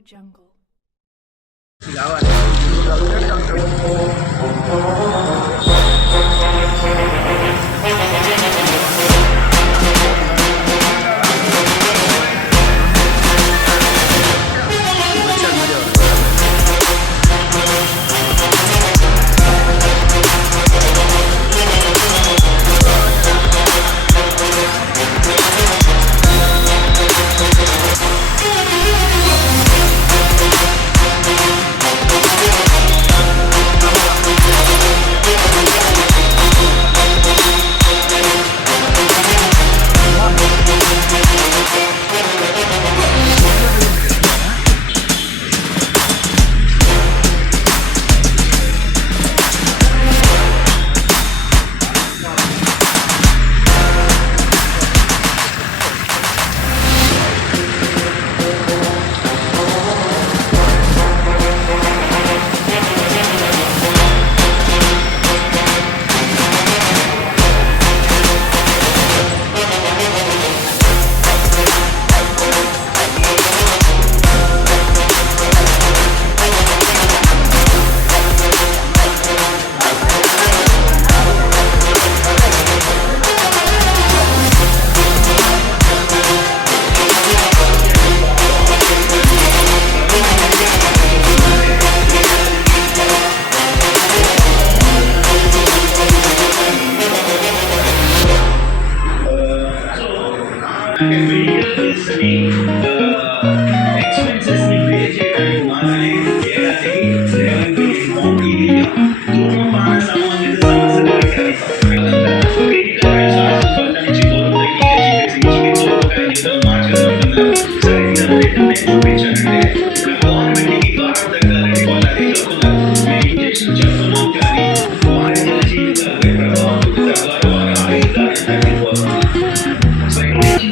Jungle. Silawan. Every year listening, the expenses we created and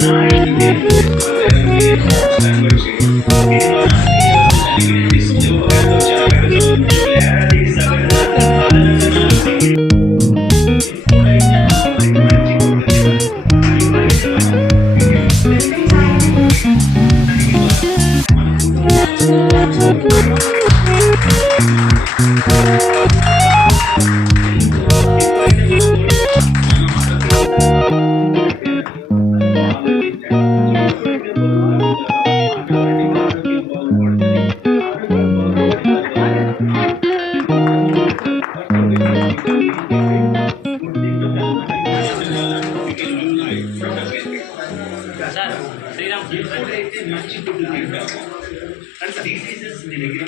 Bye. నీ దగ్గర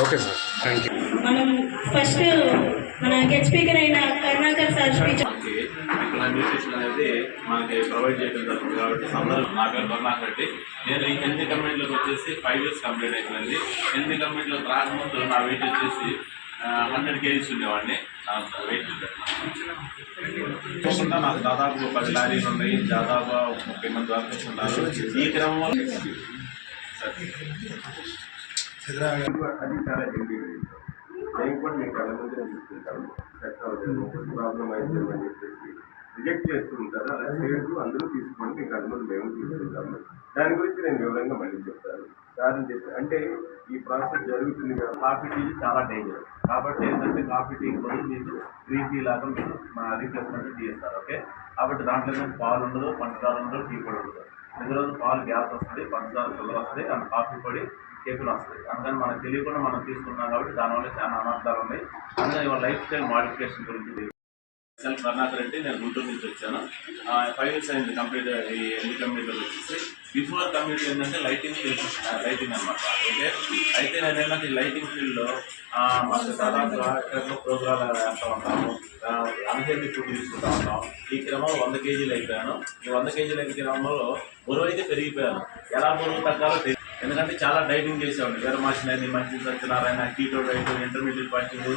okay sir thank you మనం first మన guest speaker అయిన Karunakar sir speech అనేది మనకి ప్రొవైడ్ చేయడం జరుగుతుంది కాబట్టి అందరూ నా పేరు కరుణాకర్ రెడ్డి నేను ఈ హిందీ కమిటీలోకి వచ్చేసి ఫైవ్ ఇయర్స్ కంప్లీట్ అయిపోయింది హిందీ కంపెనీలోకి రాకముందు నా వెయిట్ వచ్చేసి హండ్రెడ్ కేజీస్ ఉండేవాడిని వెయిట్ నాకు దాదాపు పది లారీలు ఉన్నాయి దాదాపు ముప్పై మంది వర్కర్స్ ఉన్నారు ఈ క్రమంలో అది చాలా హెల్దీ నేను కూడా మీకు కళ్ళ ముందు చూస్తుంటాను ప్రాబ్లం అయితే రిజెక్ట్ చేస్తూ ఉంటారు అలా చేయొద్దు అందరూ తీసుకోండి మీకు అనుమతి మేము తీసుకుంటాము. దాని గురించి నేను వివరంగా మళ్ళీ చెప్తాను. సాధన చేస్తే అంటే ఈ ప్రాసెస్ జరుగుతుంది కదా కాఫీ టీ చాలా డేంజర్ కాబట్టి ఏంటంటే కాఫీ టీ బదులు మీకు గ్రీన్ టీ లాగా మీరు మా రీప్లేస్మెంట్ టీ ఇస్తారు ఓకే? కాబట్టి దాంట్లో ఏమో పాలు ఉండదు పంచదార ఉండదు టీ పొడి ఉండదు. ప్రతి రోజు పాలు గ్యాస్ వస్తుంది పంచదార షుగర్ వస్తుంది అండ్ కాఫీ పొడి కేకులు వస్తాయి అందుకని మనకు తెలియకుండా మనం తీసుకున్నాం కాబట్టి దానివల్ల చాలా అనర్థాలు ఉన్నాయి. అందుకని ఇవాళ లైఫ్ స్టైల్ మాడిఫికేషన్ గురించి సెల్ కర్ణాకర్ రెడ్డి నేను గుంటూరు నుంచి వచ్చాను. ఫైవ్ ఇయర్స్ అయింది కంప్లీట్ ఈ ఎన్ని కంప్లీట్లో వచ్చేసి. బిఫోర్ కంప్లీట్ ఏంటంటే లైటింగ్ లైటింగ్ అనమాట ఓకే? అయితే నేను ఏంటంటే లైటింగ్ ఫీల్డ్లో మాకు దాదాపు ఎక్కడో ప్రోగ్రామ్ వేస్తూ ఉంటాము. అన్హెల్దీ ఫుడ్ తీసుకుంటూ ఉంటాం ఈ క్రమంలో వంద కేజీలు అయిపోయాను. ఈ వంద కేజీలు అయిన క్రమంలో బరువు అయితే పెరిగిపోయాను. ఎలా బరువు తగ్గాలో తెలియదు ఎందుకంటే చాలా డైటింగ్ చేసేవాడిని. వేరే మంచి Satyanarayana keto diet intermediate fasting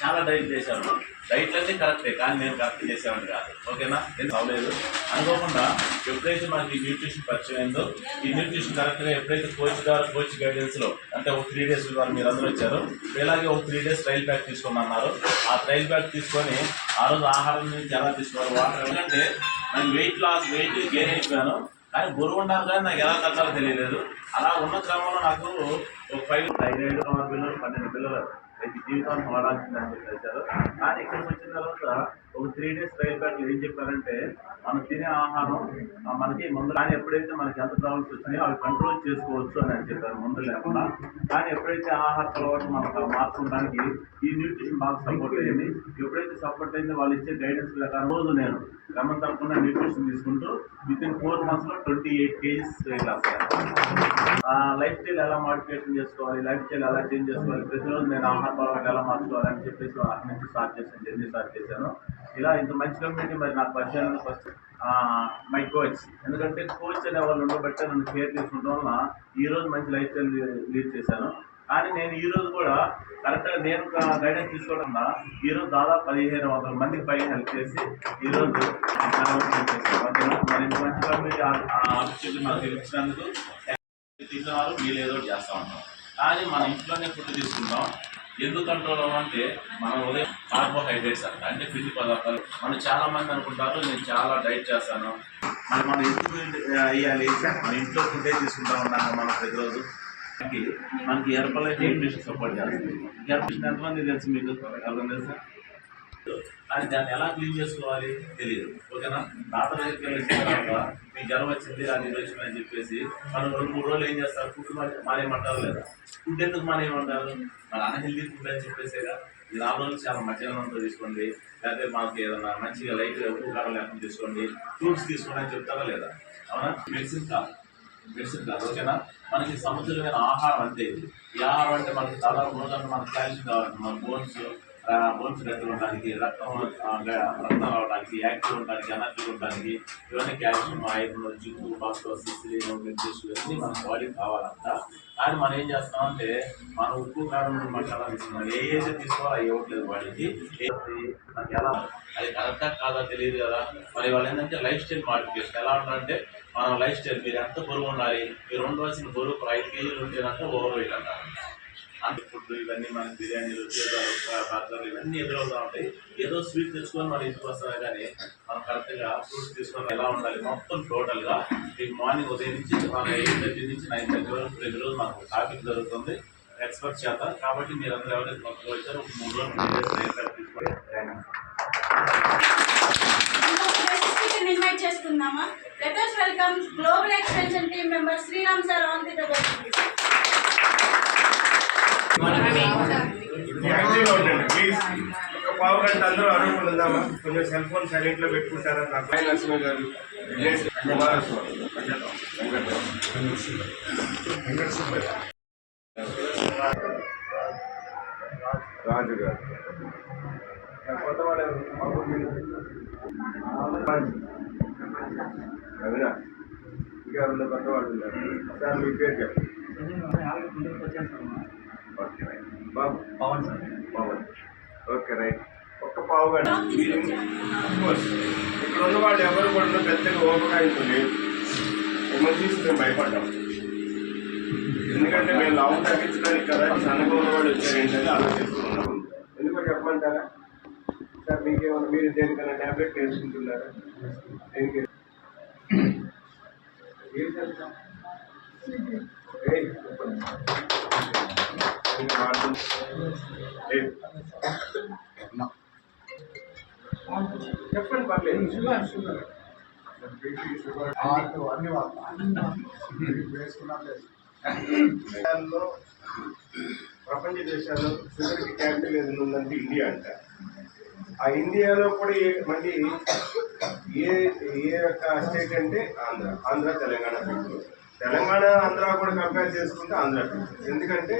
చాలా డైట్ చేశాను డైట్లన్నీ కరెక్టే కానీ నేను కరెక్ట్ చేసేవాడిని కాదు. ఓకేనా? ఏం అవ్వలేదు అనుకోకుండా ఎప్పుడైతే మనకి ఈ న్యూట్రిషన్ పరిచయం అయిందో ఈ న్యూట్రిషన్ కరెక్ట్గా ఎప్పుడైతే కోచ్ గారు కోచ్ గైడెన్స్లో అంటే ఒక త్రీ డేస్ వారు మీరు అందరూ వచ్చారు ఇలాగే ఒక త్రీ డేస్ ట్రైల్ బ్యాగ్ తీసుకుని అన్నారు. ఆ ట్రైల్ బ్యాగ్ తీసుకొని ఆ రోజు ఆహారం నుంచి ఎలా తీసుకోవాలి వాటర్ ఎందుకంటే నేను వెయిట్ లాస్ వెయిట్ గెయిన్ అయిపోయాను. కానీ గురువు ఉండాలి కానీ నాకు ఎలా కట్టాలో తెలియలేదు. అలా ఉన్న క్రమంలో నాకు ఒక ఫైవ్ ఐదు ఆరు పిల్లలు పన్నెండు పిల్లలు జీవితాన్ని వాడాల్సిందని చెప్పి కానీ ఇక్కడికి వచ్చిన తర్వాత ఒక త్రీ డేస్ రైల్ బ్యాక్ ఏం చెప్పారంటే మనం తినే ఆహారం మనకి ముందు కానీ ఎప్పుడైతే మనకి ఎంత ప్రాబ్లమ్స్ వచ్చినాయో అవి కంట్రోల్ చేసుకోవచ్చు అని అని చెప్పారు ముందు లేకుండా. కానీ ఎప్పుడైతే ఆహార అలవాటు మనకు మార్చుకోవడానికి ఈ న్యూట్రిషన్ బాగా సపోర్ట్ అయ్యింది ఎప్పుడైతే సపోర్ట్ అయిందో వాళ్ళు ఇచ్చే గైడెన్స్ ప్రకారం రోజు నేను క్రమం తప్పకుండా న్యూట్రిషన్ తీసుకుంటూ విత్ ఇన్ ఫోర్ మంత్స్లో twenty eight kgs weight loss life style ఎలా మాడిఫికేషన్ చేసుకోవాలి లైఫ్ స్టైల్ ఎలా చేంజ్ చేసుకోవాలి ప్రతిరోజు నేను ఆహార అలవాటు ఎలా మార్చుకోవాలి అని చెప్పేసి అక్కడి నుంచి స్టార్ట్ చేశాను జర్నీ స్టార్ట్ చేశాను. ఇలా ఇంత మంచి కమ్యూనిటీ మరి నాకు పరిచయం ఫస్ట్ మై కోచ్. ఎందుకంటే కోచ్ అనే వాళ్ళు ఉండబట్టే నన్ను కేర్ తీసుకుంటాం వల్ల ఈరోజు మంచి లైఫ్ స్టైల్ లీడ్ చేశాను. కానీ నేను ఈరోజు కూడా కరెక్ట్గా నేను గైడెన్స్ తీసుకోవడం ఈరోజు దాదాపు పదిహేను వందల మందికి పైన హెల్ప్ చేసి ఈరోజు రోజు మంచిగా వరకు help చేశాను. మరి ఇంత మంచి ఇచ్చినందుకు వీళ్ళు ఏదో చేస్తూ ఉంటాం. కానీ మన ఇంట్లోనే ఫుడ్ తీసుకుంటాం. ఎందుకు కంట్రోల్ అంటే మనం ఉదయం కార్బోహైడ్రేట్స్ అంట. అంటే పిండి పదార్థాలు. మనం చాలా మంది అనుకుంటారు నేను చాలా డైట్ చేస్తాను. మరి మనం ఎందుకు వేయాలి మన ఇంట్లో ఫుడ్డే తీసుకుంటా ఉన్నాము మనం ప్రతిరోజు. మనకి మనకి ఎర్పల్ అయితే సపోర్ట్ చేస్తుంది ఎర్పల్ ఎంతమంది తెలుసు మీకు? ఎవరైనా తెలుసా? కానీ దాన్ని ఎలా క్లీన్ చేసుకోవాలి? తెలియదు ఓకేనా? డాక్టర్ దగ్గరికి వెళ్ళిన తర్వాత మీకు జ్వరం వచ్చింది అది ఇది అని చెప్పేసి మనం రెండు మూడు రోజులు ఏం చేస్తారు? ఫుడ్ మానేయమంటారు లేదా? ఫుడ్ ఎందుకు మానేయమంటారు? మన అన్హెల్దీ ఫుడ్ అని చెప్పేసేగా ఈ నాలుగు రోజులు చాలా మధ్యాహ్నంతో తీసుకోండి లేకపోతే మనకి ఏదైనా మంచిగా లైట్గా ఉప్పు కారం లేకుండా తీసుకోండి ఫ్రూట్స్ తీసుకోండి అని చెప్తారా లేదా? అవునా? మెడిసిన్ కాదు. మెడిసిన్ కాదు. ఓకేనా? మనకి సముద్రమైన ఆహారం అంతే ఈ ఆహారం అంటే మనకి చాలా రోజులు మనకి కాల్షియం కావాలి. మన బోన్స్ బోన్స్ గట్టిగా ఉండడానికి రక్తం రక్తం రావడానికి యాక్టివ్ ఉండడానికి ఎనర్జీ ఉండడానికి ఇవన్నీ క్యాల్షియం ఐరన్ జింకు ఫాస్ఫరస్ సిలిన్ మెగ్నీషియం ఇవన్నీ మన బాడీకి కావాలంట. కానీ మనం ఏం చేస్తామంటే మన ఉప్పు కారం మసాలా తీసుకున్నాం ఏ ఏది తీసుకోవాలో అవి ఇవ్వట్లేదు బాడీకి మనకి ఎలా అది కరెక్టా కాదా తెలియదు కదా. మరి వాళ్ళు ఏంటంటే లైఫ్ స్టైల్ మాడిఫికేషన్. ఎలా ఉండాలంటే మన లైఫ్ స్టైల్ మీరు ఎంత బరువు ఉండాలి మీరు ఉండవలసిన బరువు ఒక ఐదు కేజీలు ఉంటేనంటే ఓవర్ వెయిట్ అంటారు. అంత ఫుడ్ ఇవన్నీ మన బిర్యానీలు పిజ్జాలు బర్గర్లు ఇవన్నీ ఎదురవుతూ ఉంటాయి. ఏదో స్వీట్ తెచ్చుకొని మన ఇంటికి వస్తామే కానీ మనం కరెక్ట్గా ఫ్రూట్స్ తీసుకొని ఎలా ఉండాలి మొత్తం టోటల్గా మీకు మార్నింగ్ ఉదయం నుంచి మన ఎయిట్ థర్టీ నుంచి నైన్ థర్టీ వరకు ప్రతిరోజు మనకు టాపిక్ జరుగుతుంది. ఎక్స్పర్ట్ చేత. కాబట్టి మీరు అందరూ ఎవరైతే మొత్తం వచ్చారో మూడు రోజులు అందరిని ఇన్వైట్ చేసుకుందామా let us welcome global extension team member Sriram sir on the పావు గంట అందరూ అడుగులు ఉందామా కొంచెం సెల్ ఫోన్ సైలెంట్లో పెట్టుకుంటారా నాకు గారు రాజు గారు కొత్త వాళ్ళు రవినా ఇంకా ఎవరైనా కొత్త వాళ్ళు ఉన్నారు సార్ మీ పేరు చెప్పండి. Okay right. బాబు. Pavan sir. Pavan. Okay right. ఒక్క పావు గంట. ఇక్కడ ఉన్న వాళ్ళు ఎవరు కూడా పెద్దగా ఓపకాయంతో లేదు చూసి మేము భయపడ్డాం. ఎందుకంటే మేము లావు తగ్గించడానికి కదా సన్నగా ఉన్న వాళ్ళు వచ్చారు ఏంటంటే ఆలోచిస్తున్నాం. ఎందుకో చెప్పమంటారా? సార్ మీకేమన్నా మీరు దేనికైనా ట్యాబ్లెట్ వేసుకుంటున్నారా? దేనికి చెప్పండి పర్లేదు ఏయ్, షుగర్ ఇంకా షుగర్ లేదు. అన్ని వాళ్ళు షుగర్ ప్రపంచ దేశాల్లో షుగర్కి క్యాపిటల్ ఏదైనా ఉందంటే ఇండియా అంటారు ఆ ఇండియాలో కూడా మళ్ళీ ఏ ఏ యొక్క స్టేట్ అంటే ఆంధ్ర ఆంధ్ర తెలంగాణ people. తెలంగాణ ఆంధ్ర కూడా కంపేర్ చేసుకుంటే ఆంధ్ర people. ఎందుకంటే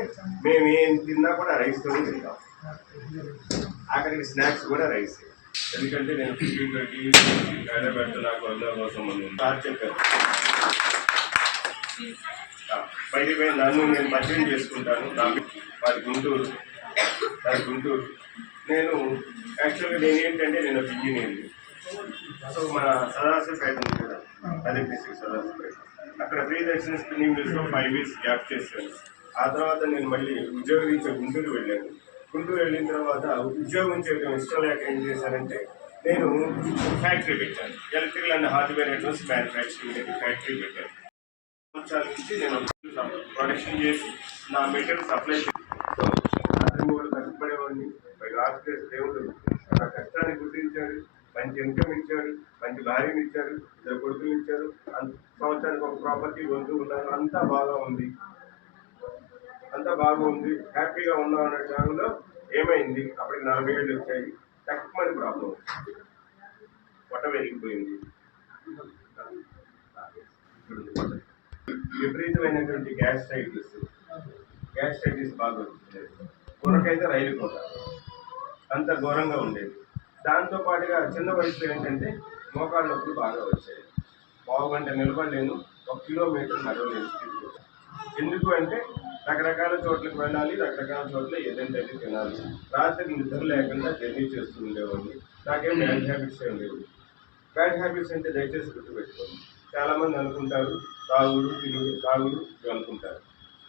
మేము ఏం తిన్నా కూడా రైస్తో తింటాం. అక్కడికి స్నాక్స్ కూడా రైస్ ఎందుకంటే నేను హైదరాబాద్ నాకు వంద కోసం బయట సార్ పోయి నన్ను నేను పరిచయం చేసుకుంటాను. నాకు వారి గుంటూరు వారి గుంటూరు. నేను యాక్చువల్గా నేను ఏంటంటే నేను ఒక ఇంజనీర్ సో మన సదాశివపేట ఉంది కదా అదే డిస్ట్రిక్ట్ సదాశివపేట అక్కడ ఫ్రీ దర్శన స్పిన్నింగ్ మిల్స్లో ఫైవ్ ఇయర్స్ గ్యాప్ చేశాను. ఆ తర్వాత నేను మళ్ళీ ఉద్యోగం రీత్యా గుంటూరు వెళ్ళాను. గుంటూరు వెళ్ళిన తర్వాత ఉద్యోగం చేయడం ఇష్టం లేక ఏం చేశానంటే నేను ఫ్యాక్టరీ పెట్టాను. Electrical and hardware items manufacturing factory పెట్టాను. సంవత్సరాల నుంచి నేను ప్రొడక్షన్ చేసి నా మెటీరియల్ సప్లై చేసి అతను కూడా కష్టపడేవాడిని రాజకీయ లాస్ట్ దేవుడు నా కష్టాన్ని గుర్తించాడు మంచి ఇన్కమ్ ఇచ్చాడు మంచి భార్యని ఇచ్చాడు ఇద్దరు కొడుకులు ఇచ్చారు అంత సంవత్సరానికి ఒక ప్రాపర్టీ వద్దు ఉన్నాను అంతా బాగా ఉంది. అంతా బాగా ఉంది. హ్యాపీగా ఉన్నాం అనే టైంలో ఏమైంది? అప్పటికి నలభై ఏళ్ళు వచ్చాయి. తక్కువ ప్రాబ్లం పొట్ట వెలిగిపోయింది విపరీతమైనటువంటి గ్యాస్ట్రైటిస్ గ్యాస్ట్రైటిస్ బాగా వచ్చింది. ఊరకైతే రైలు కోట అంత ఘోరంగా ఉండేది. దాంతో పాటుగా చిన్న వయసులో ఏంటంటే మోకాళ్ళ నొప్పులు బాగా వచ్చాయి. పావు గంట నిలబడలేను ఒక కిలోమీటర్ నడవలేను స్థితికి ఎందుకు అంటే రకరకాల చోట్లకు వెళ్ళాలి రకరకాల చోట్ల ఏదంటే అది తినాలి. రాత్రి నిద్ర లేకుండా జర్నీ చేస్తూ ఉండేవాడిని. నాకేం బ్యాడ్ హ్యాబిట్స్ ఏం లేవు. బ్యాడ్ హ్యాబిట్స్ అంటే దయచేసి గుర్తుపెట్టుకోండి. చాలామంది అనుకుంటారు తాగుడు తిరుగు తాగుడు అనుకుంటారు.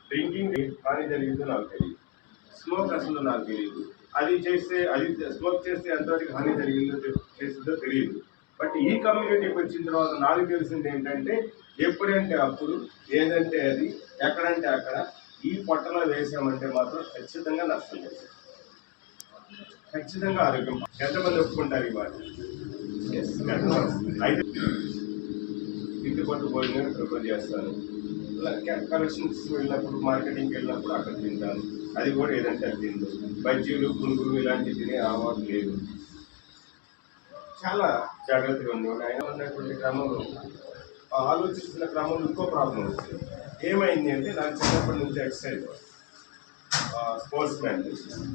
డ్రింకింగ్ హాని జరిగిందో నాకు తెలియదు. స్మోక్ అసలు నాకు తెలియదు. అది చేస్తే అది స్మోక్ చేస్తే ఎంతవరకు హాని జరిగిందో చేసిందో చేస్తుందో తెలియదు. బట్ ఈ కమ్యూనిటీకి వచ్చిన తర్వాత నాకు తెలిసింది ఏంటంటే ఎప్పుడంటే అప్పుడు ఏదంటే అది ఎక్కడంటే అక్కడ ఈ పొట్టలో వేసామంటే మాత్రం ఖచ్చితంగా నష్టం చేస్తాం ఖచ్చితంగా ఆరోగ్యం ఎంతమంది ఒప్పుకుంటారు ఇవాళ? Yes, అయితే ఇంటి పట్టు భోజనం ప్రిపేర్ చేస్తాను. కలెక్షన్స్ వెళ్ళినప్పుడు మార్కెటింగ్కి వెళ్ళినప్పుడు అక్కడ తింటాను. అది కూడా ఏదంటే దీనిలో బజ్జీలు పునుగులు ఇలాంటివి తినే అలవాటు లేదు. చాలా జాగ్రత్తగా ఉండేవాడు ఆయన ఉన్నటువంటి క్రమంలో ఆలోచిస్తున్న క్రమంలో ఇంకో ప్రాబ్లం వచ్చింది ఏమైంది అంటే నాకు చిన్నప్పటి నుంచి ఎక్సర్సైజ్ స్పోర్ట్స్ మ్యాన్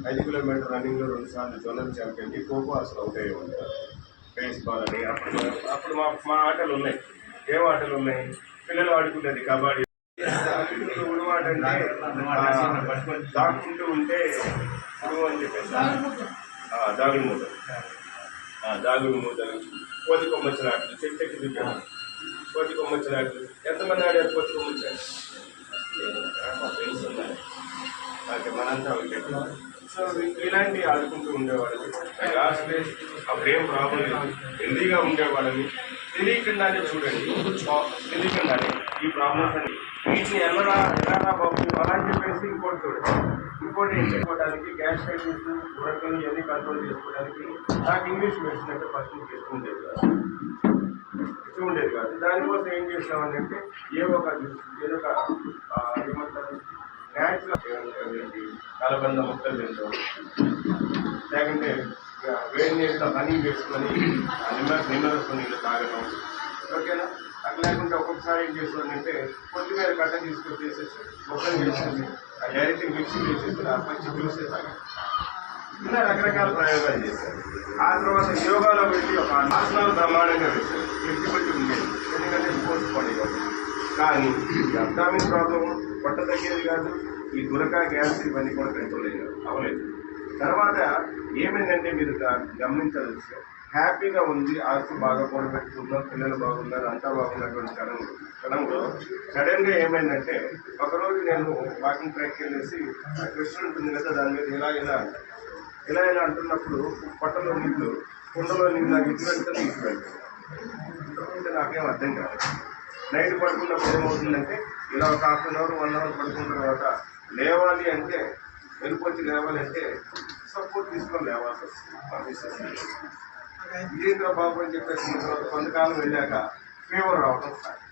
ఐదు కిలోమీటర్ రన్నింగ్లో రెండు సార్లు జోనల్ ఛాంపియన్ ఖోఖో అసలు అవుట్ ఉంటారు. బేస్బాల్ అని. అప్పుడు అప్పుడు మా మా ఆటలు ఉన్నాయి. ఏం ఆటలు ఉన్నాయి? పిల్లలు ఆడుకునేది కబడ్డీ. ఆ, దాక్కుంటూ ఉంటే ఉడుమ అని చెప్పేసి. ఆ, దాగుడు మూతలు ఆ, దాగుడు మూతలు కోతి కొమ్మచ్చిన ఆటలు చెట్టు ఎక్కి దిగాడు కోతి కొమ్మచ్చిన ఆటలు ఎంతమంది ఆడారు కోతి కొమ్మచ్చిన మా ఫ్రెండ్స్ ఉన్నారు. మనంతా సో ఇలాంటి ఆడుకుంటూ ఉండేవాళ్ళని లాస్ట్ అప్పుడు ఏం ప్రాబ్లం లేదు. హెల్దీగా ఉండేవాళ్ళని తెలియకుండానే చూడండి. తెలియకుండానే ఈ ప్రాబ్లమ్స్ అని వీటిని ఎలా ఎలా బాబు. అలా అని చెప్పేసి ఇంకోటి చూడండి ఇంకోటి ఎంచుకోవడానికి గ్యాస్ టైటిస్ ఉరకలు ఇవన్నీ కంట్రోల్ చేసుకోవడానికి నాకు ఇంగ్లీష్ మెడిసిన్ అంటే ఫస్ట్ నుంచి కాదు. ఇస్తుండేది కాదు. దానికోసం ఏం చేసామని అంటే ఏ ఒక ఏదో ఒక ఏమంటారు న్యాచురల్ కలబంద మొక్కలు తింటాం. లేకుంటే వేడి నీళ్ళతో హనీ వేసుకొని నిమ్మ నిమ్మరసం నీళ్ళు తాగడం ఓకేనా? అట్లా లేకుంటే ఒక్కొక్కసారి ఏం చేస్తానంటే కొత్తిమీర కట్ట తీసుకొచ్చేసేసి మొత్తం వేసేసి ఆ డైరెక్ట్ మిక్సీ వేసేసి ఆ పచ్చి జ్యూసే ఇలా రకరకాల ప్రయోగాలు చేశారు. ఆ తర్వాత యోగాలో పెట్టి ఒక ఆసనాలు బ్రహ్మాండంగా వేశారు. ఫ్లెక్సిబిలిటీ ఉండేది ఎందుకంటే స్పోర్ట్స్ బాడీ కానీ ఈ అబ్డామిన్ ప్రాబ్లము పొట్ట తగ్గేది కాదు ఈ గురక గ్యాస్ ఇవన్నీ కూడా కంట్రోల్ అయ్యారు అవ్వలేదు. తర్వాత ఏమైందంటే మీరు గమనించాల్సి హ్యాపీగా ఉంది ఆస్తి బాగా కూడబెట్టుకుంటున్నాం పిల్లలు బాగున్నారు అంతా బాగున్నటువంటి క్షణం క్షణంలో సడన్గా ఏమైందంటే ఒకరోజు నేను వాకింగ్ ట్రాక్ వెళ్ళేసి ఆ కృష్ణ ఉంటుంది కదా దాని మీద ఇలా ఇలా ఇలా ఇలా అంటున్నప్పుడు పొట్టలో నీళ్ళు కుండలో నీళ్ళు నాకు ఇటు వెళ్తే ఇటు వెళ్తాను నాకేం అర్థం కాదు నైట్ పడుకున్నప్పుడు ఏమవుతుందంటే ఇలా ఒక half an hour one hour పడుకున్న తర్వాత లేవాలి అంటే వెళ్ళిపోయి లేవాలి అంటే సపోర్ట్ తీసుకొని లేవాల్సి వస్తుంది. మా బాబు అని చెప్పేసి కొంతకాలం వెళ్ళాక ఫీవర్ రావడం స్టార్ట్